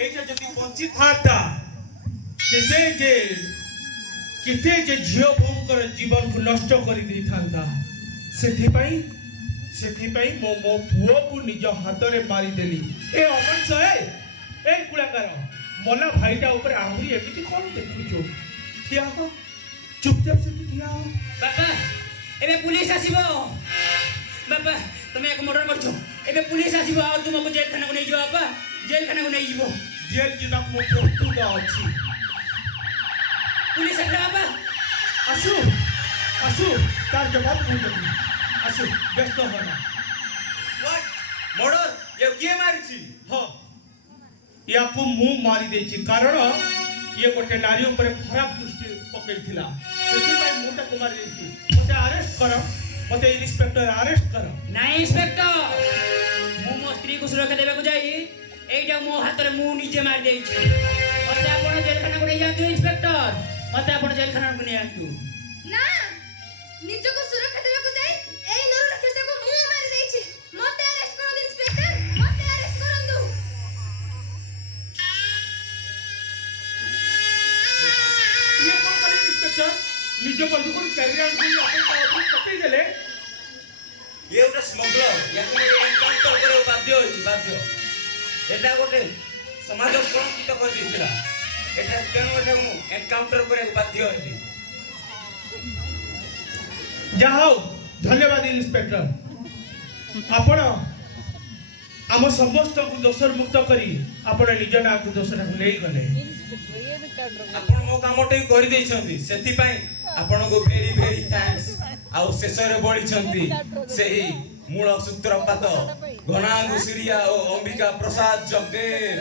এইটা যদি বঞ্চি থাকতা কেতে যে কেতে যে ঝিও ভৌଙ୍କର জীবনକୁ নষ্ট କରି ଦେଇଥାନ୍ତା ସେଥିପାଇଁ ମୋ ପୁଅକୁ ନିଜ ହାତରେ ମାରିଦେଲି। ଏ ଅମନ ଏ କୁଳାକାର ମଲା ଭାଇଟା ଉପରେ ଆହୁରି ଏମିତି କଣ ଦେଖୁଛୁ? ଠିଆ ହୋ, ଚୁପଚାପ ସେଠି ଠିଆ ହୋ। ବାପା ଏବେ ପୁଲିସ ଆସିବ। ବାପା তুমি এক মর্ডর করছো, এবে পুলিশ আসিব আর তোমাকে জেলখানাକୁ ନେଇଯିବ। ବାପା ଜେଲখানাକୁ ନେଇଯିବ। ଜେଲ ଯିବାକୁ ମୁଁ ପ୍ରସ୍ତୁତ ଅଛି। পুলিশ আসলে বাবা ଆସୁ ଆସୁ ତାର ଜବାବ ମୁଁ ଦେବି। ଆସୁ, ବ୍ୟସ୍ତ ହନା। ମର୍ଡର ଇଏ କିଏ ମାରିଛି? ହଁ, ୟାକୁ ମୁଁ ମାରି ଦେଇଛି କାରଣ ଇଏ ଗୋଟେ ନାରୀ ଉପରେ ଖରାପ ଦୃଷ୍ଟି ପକେଇଥିଲା। ସେଥିପାଇଁ ମୁଁ ତାକୁ ମାରି ଦେଇଛି। ମୋତେ ଆରେଷ୍ଟ କର, ମୋତେ ଇନ୍ସପେକ୍ଟର ଆରେଷ୍ଟ କର। ନାଇଁ ଇନ୍ସପେକ୍ଟର, ମୁଁ ମୋ ସ୍ତ୍ରୀକୁ ସୁରକ୍ଷା ଦେବାକୁ ଯାଇ এইটা ମୋ ହାତରେ ମୁଁ ନିଜେ ମାରି ଦେଇଛି। ମୋତେ ଆପଣ ଜେଲଖାନାକୁ ନେଇଯାଆନ୍ତୁ ଇନ୍ସପେକ୍ଟର, ମୋତେ ଆପଣ ଜେଲଖାନାକୁ ନେଇଯାଆନ୍ତୁ। ନା, ନିଜକୁ ସୁରକ୍ଷା ଦେବାକୁ ଯାଇ এই ନରରାକ୍ଷସକୁ ମୁଁ ମାରି ଦେଇଛି। ମୋତେ ଆରେଷ୍ଟ କରନ୍ତୁ ଇନ୍ସପେକ୍ଟର, ମୋତେ ଆରେଷ୍ଟ କରନ୍ତୁ। ଇଏ କଣ କଲେ ଇନ୍ସପେକ୍ଟର? ନିଜ ବନ୍ଧୁକୁ କ୍ୟାରିୟର କରି ଆପଣ ପକେଇ ଦେଲେ। ଇଏ ଗୋଟେ ସ୍ମଗଲର, ୟାକୁ ଏନକାଉଣ୍ଟର କରିବାକୁ ବାଧ୍ୟ। এটা ଗୋଟେ ସମାଜ କଳଙ୍କିତ କରିଦେଇଥିଲା। ତେଣୁ ଏଟାକୁ ମୁଁ ଏନକାଉଣ୍ଟର କରିବାକୁ ବାଧ୍ୟ ହେଲି। ଯାହା ହଉ, ଧନ୍ୟବାଦ ଇନ୍ସପେକ୍ଟର। ଆପଣ ଆମ ସମସ୍ତଙ୍କୁ ଦୋଷରୁ ମୁକ୍ତ କରି ଆପଣ ନିଜ ନାଁକୁ ଦୋଷଟାକୁ ନେଇଗଲେ। ଆପଣ ମୋ କାମଟିକୁ କରିଦେଇଛନ୍ତି, ସେଥିପାଇଁ ଆପଣଙ୍କୁ ଭେରି ଭେରି ଥ୍ୟାଙ୍କ୍ସ। ଆଉ ଶେଷରେ ବଳିଛନ୍ତି ସେହି ମୂଳ ସୂତ୍ରପାତ ଘନାଙ୍ଗୁ ସିରିଆ ଓ ଅମ୍ବିକା ପ୍ରସାଦ ଜଗଦେବ।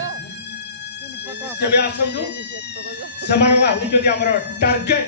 କେବେ ଆସନ୍ତୁ, ସେମାନଙ୍କ ହେଉଛନ୍ତି ଆମର ଟାର୍ଗେଟ।